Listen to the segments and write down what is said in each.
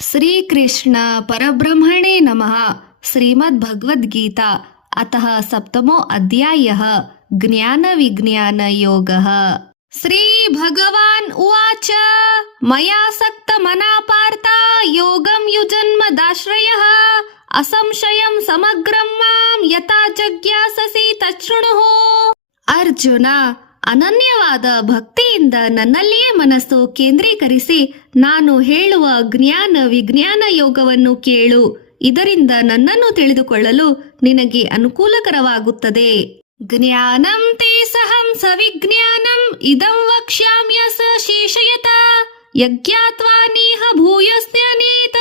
श्रीकृष्ण परब्रह्मणे नमः। श्रीमद्भगवद्गीता अतः सप्तमो अध्यायः ज्ञानविज्ञानयोगः। श्रीभगवान् उवाच मया सक्तमना पार्थ योगं युजन्मदाश्रयः असंशयं समग्रं मां यथा जिज्ञाससि ತಚ್ಛೃಣುಃ। ಅರ್ಜುನ, ಅನನ್ಯವಾದ ಭಕ್ತಿಯಿಂದ ನನ್ನಲ್ಲಿಯೇ ಮನಸ್ಸು ಕೇಂದ್ರೀಕರಿಸಿ ನಾನು ಹೇಳುವ ಜ್ಞಾನ ವಿಜ್ಞಾನ ಯೋಗವನ್ನು ಕೇಳು. ಇದರಿಂದ ನನ್ನನ್ನು ತಿಳಿದುಕೊಳ್ಳಲು ನಿನಗೆ ಅನುಕೂಲಕರವಾಗುತ್ತದೆ. ಜ್ಞಾನಂ ತೇ ಸಹಂ ಸವಿಜ್ಞಾನಂ ಇದಂ ವಕ್ಷ್ಯಾಮ್ಯಸ ಶೇಷಯತ ಯಜ್ಞಾತ್ವಾ ನೀಹ ಭೂಯಸ್ತ್ಯನೇತ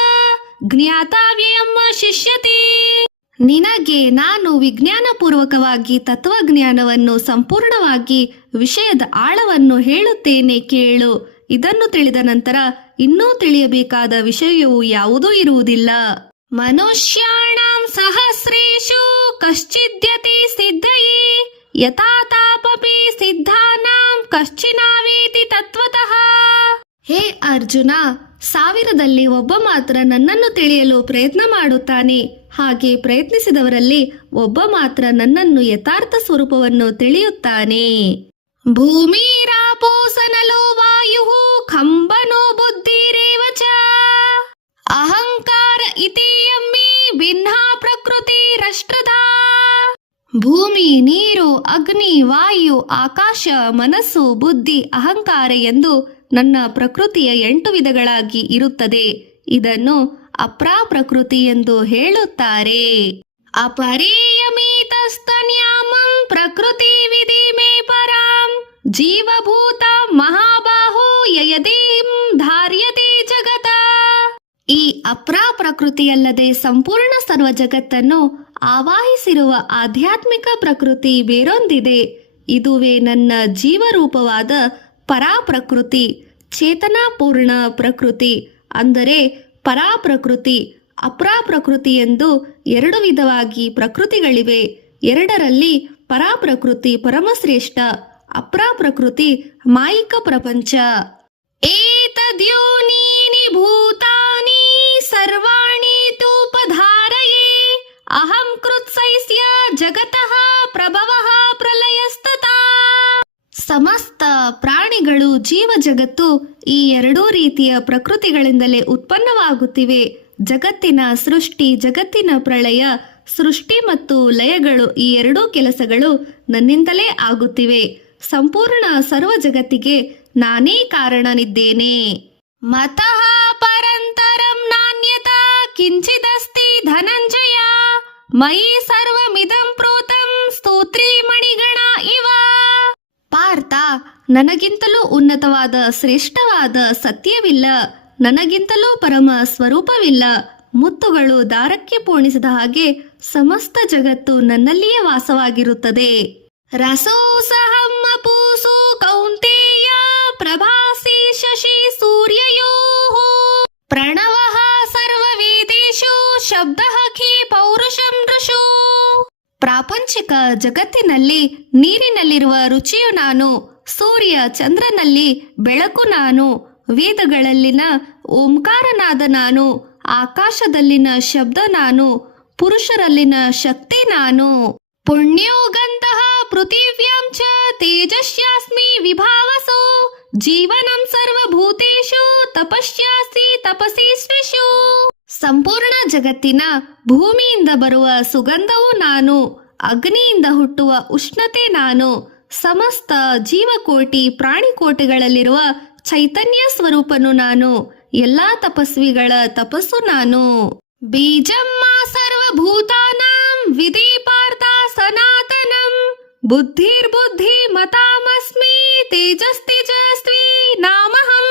ಜ್ಞಾತವ್ಯಯಂ ಶಿಷ್ಯತೆ. ನಿನಗೆ ನಾನು ವಿಜ್ಞಾನಪೂರ್ವಕವಾಗಿ ತತ್ವಜ್ಞಾನವನ್ನು ಸಂಪೂರ್ಣವಾಗಿ ವಿಷಯದ ಆಳವನ್ನು ಹೇಳುತ್ತೇನೆ, ಕೇಳು. ಇದನ್ನು ತಿಳಿದ ನಂತರ ಇನ್ನೂ ತಿಳಿಯಬೇಕಾದ ವಿಷಯವು ಯಾವುದೂ ಇರುವುದಿಲ್ಲ. ಮನುಷ್ಯಾಣಾಂ ಸಹಸ್ರೇಷು ಕಶ್ಚಿದ್ಯತಿ ಸಿದ್ಧಯೇ ಯಥಾ ತಾಪಪಿ ಸಿದ್ಧಾನಾಂ ಕಶ್ಚಿನಾವೇತಿ ತತ್ವತಃ. ಹೇ ಅರ್ಜುನ, ಸಾವಿರದಲ್ಲಿ ಒಬ್ಬ ಮಾತ್ರ ನನ್ನನ್ನು ತಿಳಿಯಲು ಪ್ರಯತ್ನ ಮಾಡುತ್ತಾನೆ. ಹಾಗೆ ಪ್ರಯತ್ನಿಸಿದವರಲ್ಲಿ ಒಬ್ಬ ಮಾತ್ರ ನನ್ನನ್ನು ಯಥಾರ್ಥ ಸ್ವರೂಪವನ್ನು ತಿಳಿಯುತ್ತಾನೆ. ಭೂಮಿರಾಪೋಸನಲೋ ವಾಯುಃ ಖಂಬನೋ ಬುದ್ಧಿರೇವ ಚ ಅಹಂಕಾರ ಇತೀಯಮ್ಮಿ ಭಿನ್ನಾ ಪ್ರಕೃತಿರಷ್ಟಧಾ. ಭೂಮಿ, ನೀರು, ಅಗ್ನಿ, ವಾಯು, ಆಕಾಶ, ಮನಸ್ಸು, ಬುದ್ಧಿ, ಅಹಂಕಾರ ಎಂದು ನನ್ನ ಪ್ರಕೃತಿಯ 8 ವಿಧಗಳಾಗಿ ಇರುತ್ತದೆ. ಇದನ್ನು ಅಪ್ರಾಪ್ರಕೃತಿ ಎಂದು ಹೇಳುತ್ತಾರೆ. ಅಪರೇಯಮಿತಸ್ತನ್ಯಾಮಂ ಪ್ರಕೃತಿ ವಿಧಿ ಮೇ ಪರಾಂ ಜೀವಭೂತ ಮಹಾಬಾಹೋ ಯಯದೇಂ ಧಾರ್ಯತೆ ಜಗತ. ಈ ಅಪ್ರಾಪ್ರಕೃತಿಯಲ್ಲದೆ ಸಂಪೂರ್ಣ ಸರ್ವ ಜಗತ್ತನ್ನು ಆವಾಹಿಸಿರುವ ಆಧ್ಯಾತ್ಮಿಕ ಪ್ರಕೃತಿ ಬೇರೊಂದಿದೆ. ಇದುವೇ ನನ್ನ ಜೀವರೂಪವಾದ ಪರಾಪ್ರಕೃತಿ. ಚೇತನಾಪೂರ್ಣ ಪ್ರಕೃತಿ ಅಂದರೆ ಪರಾಪ್ರಕೃತಿ, ಅಪ್ರಾಪ್ರಕೃತಿ ಎಂದು 2 ವಿಧವಾಗಿ ಪ್ರಕೃತಿಗಳಿವೆ. 2ರಲ್ಲಿ ಪರಾಪ್ರಕೃತಿ ಪರಮಶ್ರೇಷ್ಠ, ಅಪ್ರಾಪ್ರಕೃತಿ ಮಾಯಿಕ ಪ್ರಪಂಚ. ಏತದ್ಯೋನೀನಿ ಭೂತಾನಿ ಸರ್ವಾಣಿ ತೂಪಧಾರಯೇ ಅಹಂ ಕೃತ್ಸೈಸ್ಯ ಜಗತಃ ಪ್ರಭವಃ ಪ್ರಲಯಸ್ತತಾ. ಸಮಸ್ತ ಪ್ರಾಣಿಗಳು, ಜೀವ ಜಗತ್ತು ಈ 2 ರೀತಿಯ ಪ್ರಕೃತಿಗಳಿಂದಲೇ ಉತ್ಪನ್ನವಾಗುತ್ತಿವೆ. ಜಗತ್ತಿನ ಸೃಷ್ಟಿ, ಜಗತ್ತಿನ ಪ್ರಳಯ, ಸೃಷ್ಟಿ ಮತ್ತು ಲಯಗಳು ಈ 2 ಕೆಲಸಗಳು ನನ್ನಿಂದಲೇ ಆಗುತ್ತಿವೆ. ಸಂಪೂರ್ಣ ಸರ್ವ ಜಗತ್ತಿಗೆ ನಾನೇ ಕಾರಣನಿದ್ದೇನೆ. ಮತಃ ಪರಂತರಂ ನಾನ್ಯತಾ ಕಿಂಚಿದಸ್ತಿ ಧನಂಜಯ ಮಯಿ ಸರ್ವಮಿದಂ ಪ್ರೋತಂ ಸ್ತೋತ್ರಿ ಮಣಿಗಣ ಇವ. ಪಾರ್ಥ, ನನಗಿಂತಲೂ ಉನ್ನತವಾದ ಶ್ರೇಷ್ಠವಾದ ಸತ್ಯವಿಲ್ಲ. ನನಗಿಂತಲೂ ಪರಮ ಸ್ವರೂಪವಿಲ್ಲ. ಮುತ್ತುಗಳು ದಾರಕ್ಕೆ ಪೋಣಿಸಿದ ಹಾಗೆ ಸಮಸ್ತ ಜಗತ್ತು ನನ್ನಲ್ಲಿಯೇ ವಾಸವಾಗಿರುತ್ತದೆ. ರಸೋಸಹಂ ಅಪೂಸು ಕೌಂತೇಯ ಪ್ರಭಾಸಿ ಶಶಿ ಸೂರ್ಯಯೋಃ ಪ್ರಣವಃ ಸರ್ವವೇದೇಷು ಶಬ್ದಃ ಖಿ ಪೌರುಷಂ ನೃಷು. ಪ್ರಾಪಂಚಿಕ ಜಗತ್ತಿನಲ್ಲಿ ನೀರಿನಲ್ಲಿರುವ ರುಚಿಯು ನಾನು, ಸೂರ್ಯ ಚಂದ್ರನಲ್ಲಿ ಬೆಳಕು ನಾನು, ವೇದಗಳಲ್ಲಿನ ಓಂಕಾರನಾದ ನಾನು, ಆಕಾಶದಲ್ಲಿನ ಶಬ್ದ ನಾನು, ಪುರುಷರಲ್ಲಿನ ಶಕ್ತಿ ನಾನು. ಪುಣ್ಯೋ ಗಂಧಃ ಪೃಥಿವ್ಯಾಂ ಚ ತೇಜಸ್ಯಾಸ್ಮಿ ವಿಭಾವಸೋ ಜೀವನಂ ಸರ್ವಭೂತೇಷು ತಪಸ್ಯಾಸಿ ತಪಸ್ವಿಷು. ಸಂಪೂರ್ಣ ಜಗತ್ತಿನ ಭೂಮಿಯಿಂದ ಬರುವ ಸುಗಂಧವೂ ನಾನು, ಅಗ್ನಿಯಿಂದ ಹುಟ್ಟುವ ಉಷ್ಣತೆ ನಾನು, ಸಮಸ್ತ ಜೀವಕೋಟಿ ಪ್ರಾಣಿಕೋಟಿಗಳಲ್ಲಿರುವ ಚೈತನ್ಯ ಸ್ವರೂಪನು ನಾನು, ಎಲ್ಲಾ ತಪಸ್ವಿಗಳ ತಪಸ್ಸು ನಾನು. ಬೀಜಮ್ಮ ಸರ್ವಭೂತಾನಾಂ ವಿಧಿ ಪಾರ್ಥ ಸನಾತನಂ ಬುದ್ಧಿರ್ಬುದ್ಧಿ ಮತಾಮಸ್ಮಿ ತೇಜಸ್ವಿ ನಾಮಹಂ.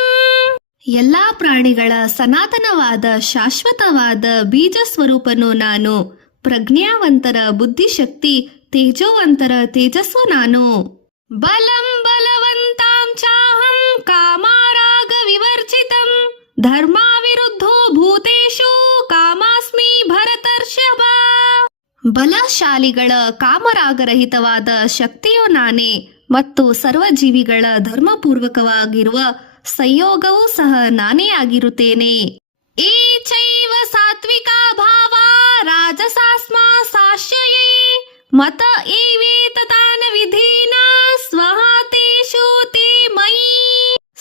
ಎಲ್ಲಾ ಪ್ರಾಣಿಗಳ ಸನಾತನವಾದ ಶಾಶ್ವತವಾದ ಬೀಜ ಸ್ವರೂಪನು ನಾನು, ಪ್ರಜ್ಞಾವಂತರ ಬುದ್ಧಿಶಕ್ತಿ, ತೇಜೋವಂತರ ತೇಜಸ್ಸು ನಾನು. ಬಲಂ ಬಲವಂತಾಂ ಚಾಹಂ ಕಾಮರಾಗ ವಿವರ್ಜಿತಂ ಧರ್ಮ ವಿರುದ್ಧೋ ಭೂತೇಷು ಕಾಮಾಸ್ಮಿ ಭರತರ್ಷಭ. ಬಲಶಾಲಿಗಳ ಕಾಮರಾಗರಹಿತವಾದ ಶಕ್ತಿಯು ನಾನೇ ಮತ್ತು ಸರ್ವಜೀವಿಗಳ ಧರ್ಮಪೂರ್ವಕವಾಗಿರುವ ಸಂಯೋಗವೂ ಸಹ ನಾನೇ ಆಗಿರುತ್ತೇನೆ. ಏ ಚೈವ ಸಾತ್ವಿಕಾ ಭಾವ ರಾಜಸಾಸ್ಮಾ ಸಾಶ್ಯಯೇ ಮತ ಏವೇತತಾನ ವಿಧೀನ ಸ್ವಹ ತೇಷು ತೇ ಮಯಿ.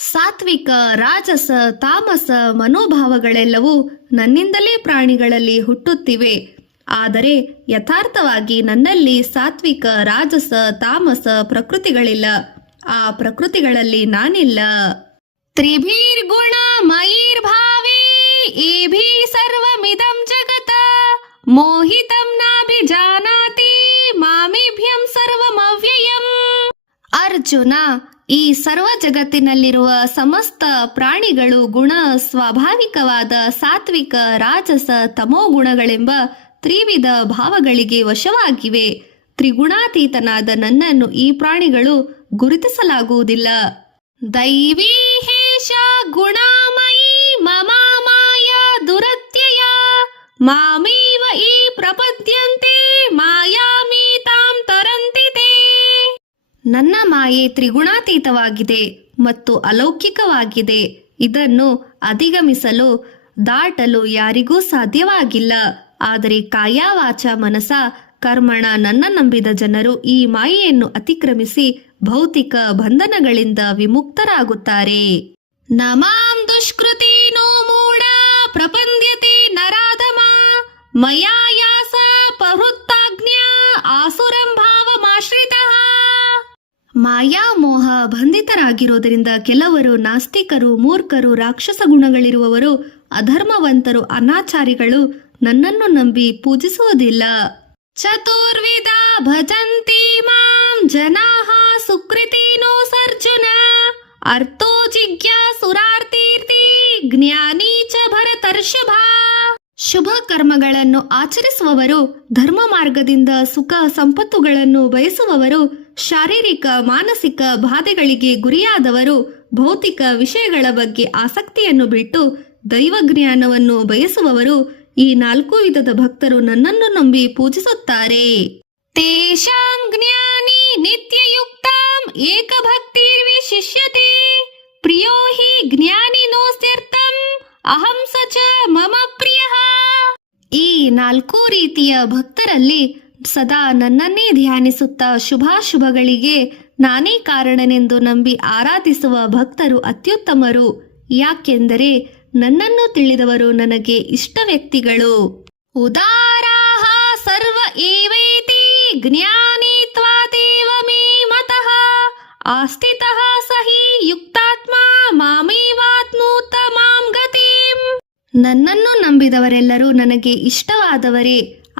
ಸಾತ್ವಿಕ, ರಾಜಸ, ತಾಮಸ ಮನೋಭಾವಗಳೆಲ್ಲವೂ ನನ್ನಿಂದಲೇ ಪ್ರಾಣಿಗಳಲ್ಲಿ ಹುಟ್ಟುತ್ತಿವೆ. ಆದರೆ ಯಥಾರ್ಥವಾಗಿ ನನ್ನಲ್ಲಿ ಸಾತ್ವಿಕ, ರಾಜಸ, ತಾಮಸ ಪ್ರಕೃತಿಗಳಿಲ್ಲ. ಆ ಪ್ರಕೃತಿಗಳಲ್ಲಿ ನಾನಿಲ್ಲ. ತ್ರಿಭಿರ್ಗುಣ ಮಯಿರ್ಭಾವೇ ಏಭಿ ಸರ್ವಮಿದಂ ಜಗತ ಮೋಹಿತಂ ನಾಭಿಜಾನಾತಿ ಮಾಮಿಭ್ಯಂ ಸರ್ವಮವ್ಯಯಂ. ಅರ್ಜುನ, ಈ ಸರ್ವ ಜಗತ್ತಿನಲ್ಲಿರುವ ಸಮಸ್ತ ಪ್ರಾಣಿಗಳು ಗುಣ ಸ್ವಾಭಾವಿಕವಾದ ಸಾತ್ವಿಕ, ರಾಜಸ, ತಮೋ ಗುಣಗಳೆಂಬ ತ್ರಿವಿಧ ಭಾವಗಳಿಗೆ ವಶವಾಗಿವೆ. ತ್ರಿಗುಣಾತೀತನಾದ ನನ್ನನ್ನು ಈ ಪ್ರಾಣಿಗಳು ಗುರುತಿಸಲಾಗುವುದಿಲ್ಲ. ದೈವೀ ಹೇಷ ಗುಣಾಮಯಿ ಮಮ ಮಾಯಾ ದುರತ್ಯಯ ಮಾಮೇವ ಈ ಪ್ರಪದ್ಯಂತೆ ಮಾಯಾಮೀತಾಂ ತರಂತಿ ತೇ. ನನ್ನ ಮಾಯೆ ತ್ರಿಗುಣಾತೀತವಾಗಿದೆ ಮತ್ತು ಅಲೌಕಿಕವಾಗಿದೆ. ಇದನ್ನು ಅಧಿಗಮಿಸಲು, ದಾಟಲು ಯಾರಿಗೂ ಸಾಧ್ಯವಾಗಿಲ್ಲ. ಆದರೆ ಕಾಯ ವಾಚ ಮನಸ ಕರ್ಮಣ ನನ್ನ ನಂಬಿದ ಜನರು ಈ ಮಾಯೆಯನ್ನು ಅತಿಕ್ರಮಿಸಿ ಭೌತಿಕ ಬಂಧನಗಳಿಂದ ವಿಮುಕ್ತರಾಗುತ್ತಾರೆ. ನಮಾಂ ದುಷ್ಕೃತೀನೋ ಮೂಢ ಪ್ರಪಂದ್ಯತೆ ನರಾಧಮ ಮಯಾಯಾಸ ಪಹೃತ್ತಾಜ್ಞಾ ಆಸುರಂ ಭಾವಮಾಶ್ರಿತಃ. ಮಾಯಾಮೋಹ ಬಂಧಿತರಾಗಿರೋದರಿಂದ ಕೆಲವರು ನಾಸ್ತಿಕರು, ಮೂರ್ಖರು, ರಾಕ್ಷಸ ಗುಣಗಳಿರುವವರು, ಅಧರ್ಮವಂತರು, ಅನಾಚಾರಿಗಳು ನನ್ನನ್ನು ನಂಬಿ ಪೂಜಿಸುವುದಿಲ್ಲ. ಚತುರ್ವಿಧ ಭಜಂತಿ ಮಾಂ ಜನಾಃ ಸುಕೃತಿನೋ ಸರ್ಜುನ ಅರ್ಥೋ ಜಿಜ್ಞಾಸುರಾರ್ಥೀರ್ತಿ ಜ್ಞಾನಿ ಚ ಭರತರ್ಷಭ. ಶುಭ ಕರ್ಮಗಳನ್ನು ಆಚರಿಸುವವರು, ಧರ್ಮ ಮಾರ್ಗದಿಂದ ಸುಖ ಸಂಪತ್ತುಗಳನ್ನು ಬಯಸುವವರು, ಶಾರೀರಿಕ ಮಾನಸಿಕ ಬಾಧೆಗಳಿಗೆ ಗುರಿಯಾದವರು, ಭೌತಿಕ ವಿಷಯಗಳ ಬಗ್ಗೆ ಆಸಕ್ತಿಯನ್ನು ಬಿಟ್ಟು ದೈವಜ್ಞಾನವನ್ನು ಬಯಸುವವರು, ಈ 4 ವಿಧದ ಭಕ್ತರು ನನ್ನನ್ನು ನಂಬಿ ಪೂಜಿಸುತ್ತಾರೆ. ತೇಷಾಂ ಜ್ಞಾನಿ ನಿತ್ಯಯುಕ್ತಾಂ ಏಕಭಕ್ತಿರ್ವಿಶಿಷ್ಯತೆ ಪ್ರಿಯೋ ಹಿ ಜ್ಞಾನಿನೋಸ್ತ್ಯರ್ಥಂ ಅಹಂ ಸ ಚ ಮಮ ಪ್ರಿಯಃ. ಈ 4 ರೀತಿಯ ಭಕ್ತರಲ್ಲಿ ಸದಾ ನನ್ನನ್ನೇ ಧ್ಯಾನಿಸುತ್ತಾ ಶುಭಾಶುಭಗಳಿಗೆ ನಾನೇ ಕಾರಣನೆಂದು ನಂಬಿ ಆರಾಧಿಸುವ ಭಕ್ತರು ಅತ್ಯುತ್ತಮರು. ಯಾಕೆಂದರೆ ನನ್ನನ್ನು ತಿಳಿದವರು ನನಗೆ ಇಷ್ಟ ವ್ಯಕ್ತಿಗಳು. ಉದಾರಾಹ ಸರ್ವ ಏವೈತಿ ಜ್ಞಾನಿ ತ್ವಾದೇವ ಮೇ ಮತಃ ಆಸ್ಥಿತಃ ಸಹಿ ಯುಕ್ತಾತ್ಮ ಮಾಮೇವಾತ್ಮೂತ ಮಾಂ ಗತಿಂ. ನನ್ನನ್ನು ನಂಬಿದವರೆಲ್ಲರೂ ನನಗೆ ಇಷ್ಟವಾದವರೇ.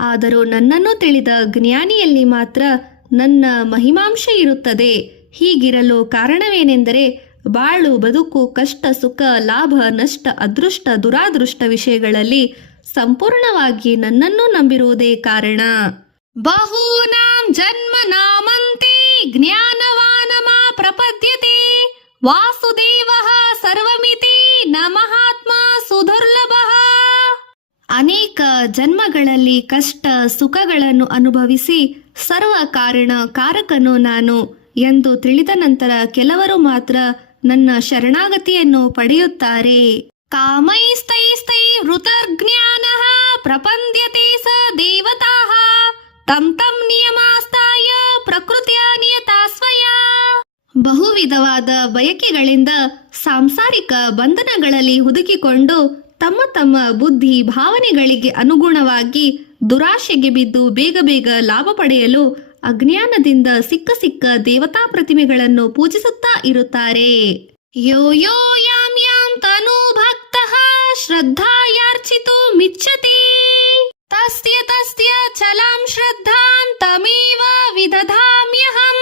ಆದರೂ ನನ್ನನ್ನು ತಿಳಿದ ಜ್ಞಾನಿಯಲ್ಲಿ ಮಾತ್ರ ನನ್ನ ಮಹಿಮಾಂಶ ಇರುತ್ತದೆ. ಹೀಗಿರಲು ಕಾರಣವೇನೆಂದರೆ ಬಾಳು, ಬದುಕು, ಕಷ್ಟ, ಸುಖ, ಲಾಭ, ನಷ್ಟ, ಅದೃಷ್ಟ, ದುರಾದೃಷ್ಟ ವಿಷಯಗಳಲ್ಲಿ ಸಂಪೂರ್ಣವಾಗಿ ನನ್ನನ್ನು ನಂಬಿರುವುದೇ ಕಾರಣ. ಬಹೂನಾಂ ಜನ್ಮನಾಮಂತೆ ಜ್ಞಾನವಾನಮ ಪ್ರಪದ್ಯತೆ ವಾಸುದೇವಃ ಸರ್ವಮಿತಿ ನ ಮಹಾತ್ಮ ಸುದುರ್ಲಭಃ. ಅನೇಕ ಜನ್ಮಗಳಲ್ಲಿ ಕಷ್ಟ ಸುಖಗಳನ್ನು ಅನುಭವಿಸಿ ಸರ್ವ ಕಾರಣ ಕಾರಕನು ನಾನು ಎಂದು ತಿಳಿದ ನಂತರ ಕೆಲವರು ಮಾತ್ರ ನನ್ನ ಶರಣಾಗತಿಯನ್ನು ಪಡೆಯುತ್ತಾರೆ. ಕಾಮೈಸ್ತೈಸ್ತೈ ವೃತರ್ಜ್ಞಾನಃ ಪ್ರಪಂದ್ಯತೆ ಸ ದೇವತಾಃ ತಂ ತಂ ನಿಯಮಾಸ್ತಾಯ ಪ್ರಕೃತಿಯ ನಿಯತಾ ಸ್ವಯ. ಬಹುವಿಧವಾದ ಬಯಕೆಗಳಿಂದ ಸಾಂಸಾರಿಕ ಬಂಧನಗಳಲ್ಲಿ ಹುದುಕಿಕೊಂಡು ತಮ್ಮ ತಮ್ಮ ಬುದ್ಧಿ ಭಾವನೆಗಳಿಗೆ ಅನುಗುಣವಾಗಿ ದುರಾಶೆಗೆ ಬಿದ್ದು ಬೇಗ ಬೇಗ ಲಾಭ ಪಡೆಯಲು ಅಜ್ಞಾನದಿಂದ ಸಿಕ್ಕ ದೇವತಾ ಪ್ರತಿಮೆಗಳನ್ನು ಪೂಜಿಸುತ್ತಾ ಇರುತ್ತಾರೆ. ಯೋ ಯೋ ಯಾಂ ಯಾಂ ತನು ಭಕ್ತಃ ಶ್ರದ್ಧಾಯಾರ್ಚಿತು ಮಿಚ್ಛತಿ ತಸ್ಯ ತಸ್ಯ ಚಲಾಂ ಶ್ರದ್ಧಾಂ ತಮೇವ ವಿದಧಾಮ್ಯಹಂ.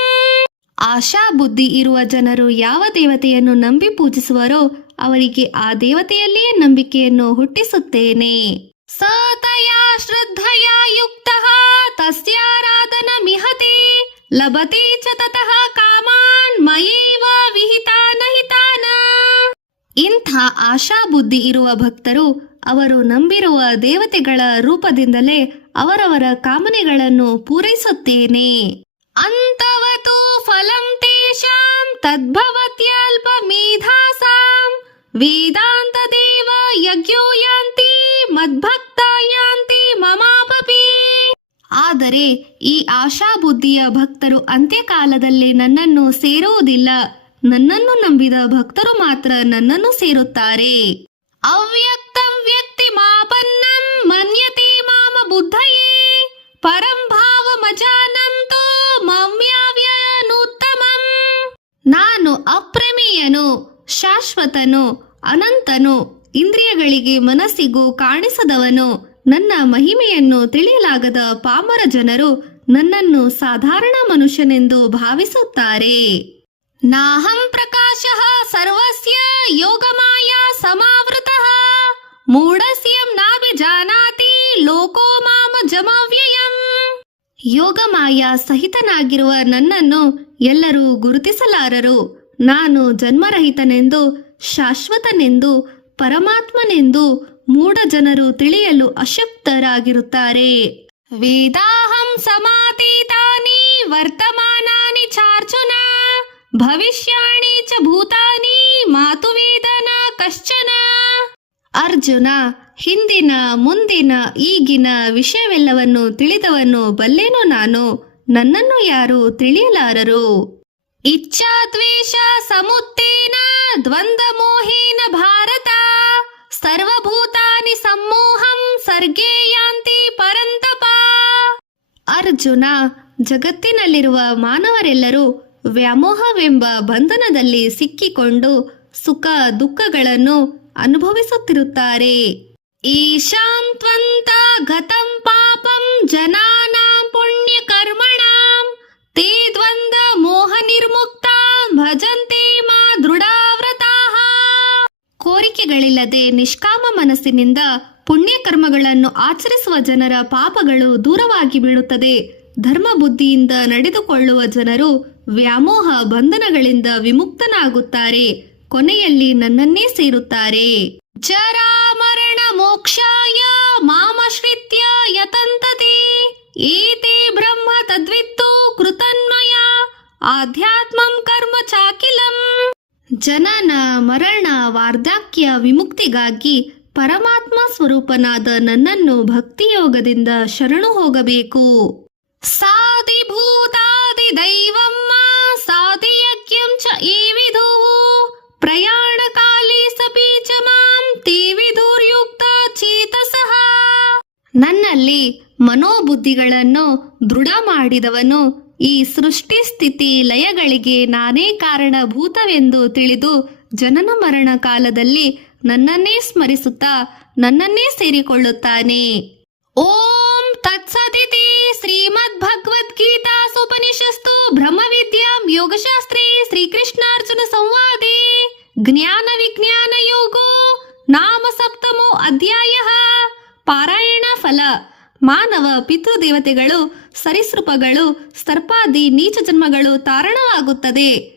ಆಶಾ ಬುದ್ಧಿ ಇರುವ ಜನರು ಯಾವ ದೇವತೆಯನ್ನು ನಂಬಿ ಪೂಜಿಸುವರೋ ಅವರಿಗೆ ಆ ದೇವತೆಯಲ್ಲಿಯೇ ನಂಬಿಕೆಯನ್ನು ಹುಟ್ಟಿಸುತ್ತೇನೆ. ಸತಯಾ ಶ್ರದ್ಧಯಾ ಯುಕ್ತಃ ತಸ್ಯಾರಾಧನ ಮಿಹತೆ ಲಭತೆ ಚ ತತಃ ಕಾಮಾನ್ ಮಯೇವ ವಿಹಿತಾನ ಹಿತಾನ. ಇಂಥ ಆಶಾ ಬುದ್ಧಿ ಇರುವ ಭಕ್ತರು ಅವರು ನಂಬಿರುವ ದೇವತೆಗಳ ರೂಪದಿಂದಲೇ ಅವರವರ ಕಾಮನೆಗಳನ್ನು ಪೂರೈಸುತ್ತೇನೆ. ಅಂತವತು ಫಲಂ ತೇಷಾಂ ತದ್ಭವತ್ಯಲ್ಪ ಮೇಧಾಸಾಂ ವೇದಾಂತ ದೇವ ಯಜ್ಞೋ ಯಾಂತಿ ಮದ್ಭಕ್ತ ಯಾಂತಿ ಮಮಾಪಪಿ. ಆದರೆ ಈ ಆಶಾಬುದ್ಧಿಯ ಭಕ್ತರು ಅಂತ್ಯಕಾಲದಲ್ಲಿ ನನ್ನನ್ನು ಸೇರುವುದಿಲ್ಲ. ನನ್ನನ್ನು ನಂಬಿದ ಭಕ್ತರು ಮಾತ್ರ ನನ್ನನ್ನು ಸೇರುತ್ತಾರೆ. ಅವ್ಯಕ್ತಂ ವ್ಯಕ್ತಿ ಮಾಪನ್ನಂ ಮನ್ಯತೆ ಮಾಮ ಬುದ್ಧಯೇ ಪರಂ ಭಾವಮಜಾನಂತೋ ಮಮ್ಯಾವ್ಯನುತ್ತಮಂ. ನಾನು ಅಪ್ರಮೇಯನು, ಶಾಶ್ವತನು, ಅನಂತನು, ಇಂದ್ರಿಯಗಳಿಗೆ ಮನಸ್ಸಿಗೂ ಕಾಣಿಸದವನು. ನನ್ನ ಮಹಿಮೆಯನ್ನು ತಿಳಿಯಲಾಗದ ಪಾಮರ ಜನರು ನನ್ನನ್ನು ಸಾಧಾರಣ ಮನುಷ್ಯನೆಂದು ಭಾವಿಸುತ್ತಾರೆ. ನಾಹಂ ಪ್ರಕಾಶಃ ಸರ್ವಸ್ಯ ಯೋಗಮಾಯಾ ಸಮಾವೃತಃ ಮೂಢಸ್ಯಂ ನಾಭಿಜಾನಾತಿ ಲೋಕೋ ಮಾಮ ಜಮವ್ಯಯಂ. ಯೋಗಮಾಯ ಸಹಿತನಾಗಿರುವ ನನ್ನನ್ನು ಎಲ್ಲರೂ ಗುರುತಿಸಲಾರರು. ನಾನು ಜನ್ಮರಹಿತನೆಂದು, ಶಾಶ್ವತನೆಂದು, ಪರಮಾತ್ಮನೆಂದು ಮೂಢ ಜನರು ತಿಳಿಯಲು ಅಶಕ್ತರಾಗಿರುತ್ತಾರೆ. ವೇದಾಹಂ ಸಮಾತೀತಾನಿ ವರ್ತಮಾನಾನಿ ಚಾರ್ಜುನ ಭವಿಷ್ಯಾಣಿ ಚ ಭೂತಾನಿ ಮಾತು ವೇದನ ಕಶ್ಚನ. ಅರ್ಜುನ, ಹಿಂದಿನ, ಮುಂದಿನ, ಈಗಿನ ವಿಷಯವೆಲ್ಲವನ್ನು ತಿಳಿದವನು ಬಲ್ಲೆನು ನಾನು. ನನ್ನನ್ನು ಯಾರು ತಿಳಿಯಲಾರರು. ಇಚ್ಛಾ ದ್ವೇಷ ಸಮುತ್ತೇನ ದ್ವಂದ್ವ ಮೋಹೇನ ಭಾರತ ಸರ್ವಭೂತಾನಿ ಸಮ್ಮೋಹಂ ಸರ್ಗೇ ಯಾಂತಿ ಪರಂತಪ. ಅರ್ಜುನ, ಜಗತ್ತಿನಲ್ಲಿರುವ ಮಾನವರೆಲ್ಲರೂ ವ್ಯಾಮೋಹವೆಂಬ ಬಂಧನದಲ್ಲಿ ಸಿಕ್ಕಿಕೊಂಡು ಸುಖ ದುಃಖಗಳನ್ನು ಅನುಭವಿಸುತ್ತಿರುತ್ತಾರೆ. ಈಶಾಂ ತ್ವಂತ ಗತಂ ಪಾಪಂ ಜನಾನಾಂ ಪುಣ್ಯ ಕರ್ಮಣಾಂ ತೇ ದ್ವಂದ್ವ ಮೋಹ ನಿರ್ಮುಕ್ತ ಭಜಂತೆ ಮಾ ದೃಢವ್ರತಾಃ. ಕೋರಿಕೆಗಳಿಲ್ಲದೆ ನಿಷ್ಕಾಮ ಮನಸ್ಸಿನಿಂದ ಪುಣ್ಯ ಕರ್ಮಗಳನ್ನು ಆಚರಿಸುವ ಜನರ ಪಾಪಗಳು ದೂರವಾಗಿ ಬೀಳುತ್ತದೆ. ಧರ್ಮ ಬುದ್ಧಿಯಿಂದ ನಡೆದುಕೊಳ್ಳುವ ಜನರು ವ್ಯಾಮೋಹ ಬಂಧನಗಳಿಂದ ವಿಮುಕ್ತನಾಗುತ್ತಾರೆ. ಕೊನೆಯಲ್ಲಿ ನನ್ನನ್ನೇ ಸೇರುತ್ತಾರೆ. ಜರಾ ಮರಣ ಮೋಕ್ಷಾಯ ಮಾಮಶ್ರಿತ್ಯ ಯತಂತತೆ ಏತೆ ಬ್ರಹ್ಮ ತದ್ವಿತ್ತು ಕೃತನ್ಮಯ ಆಧ್ಯಾತ್ಮಂ ಕರ್ಮ ಚಾಕಿಲಂ. ಜನನ ಮರಣ ವಾರ್ಧಕ್ಯ ವಿಮುಕ್ತಿಗಾಗಿ ಪರಮಾತ್ಮ ಸ್ವರೂಪನಾದ ನನ್ನನ್ನು ಭಕ್ತಿಯೋಗದಿಂದ ಶರಣು ಹೋಗಬೇಕು. ಸಾಧಿ ಭೂತಾದಿ ದೈವಮ್ಮ ಸಾಧಿ ಯಜ್ಞಂ ಚ ಏವಿಧು ಪ್ರಯಾಣ ಕಾಲೇ ಸಪಿ ಚ ಮಾಂ ತೇ ವಿಧುರ್ಯುಕ್ತ ಚೇತಸಃ. ನನ್ನಲ್ಲಿ ಮನೋಬುದ್ಧಿಗಳನ್ನು ದೃಢ ಮಾಡಿದವನು ಈ ಸೃಷ್ಟಿ ಸ್ಥಿತಿ ಲಯಗಳಿಗೆ ನಾನೇ ಕಾರಣಭೂತವೆಂದು ತಿಳಿದು ಜನನ ಮರಣ ಕಾಲದಲ್ಲಿ ನನ್ನನ್ನೇ ಸ್ಮರಿಸುತ್ತಾ ನನ್ನನ್ನೇ ಸೇರಿಕೊಳ್ಳುತ್ತಾನೆ. ಓಂ ತತ್ಸದಿತಿ ಶ್ರೀಮದ್ ಭಗವದ್ಗೀತಾಸುಪನಿಷತ್ಸು ಬ್ರಹ್ಮವಿದ್ಯಾಂ ಯೋಗಶಾಸ್ತ್ರೇ ಶ್ರೀಕೃಷ್ಣಾರ್ಜುನ ಸಂವಾದೇ ಜ್ಞಾನ ವಿಜ್ಞಾನ ಯೋಗೋ ನಾಮ ಸಪ್ತಮೋ ಅಧ್ಯಾಯಃ. ಪಾರಾಯಣ ಫಲ. ಮಾನವ ಪಿತೃದೇವತೆಗಳು, ಸರೀಸೃಪಗಳು, ಸರ್ಪಾದಿ ನೀಚ ಜನ್ಮಗಳು ತಾರಣವಾಗುತ್ತದೆ.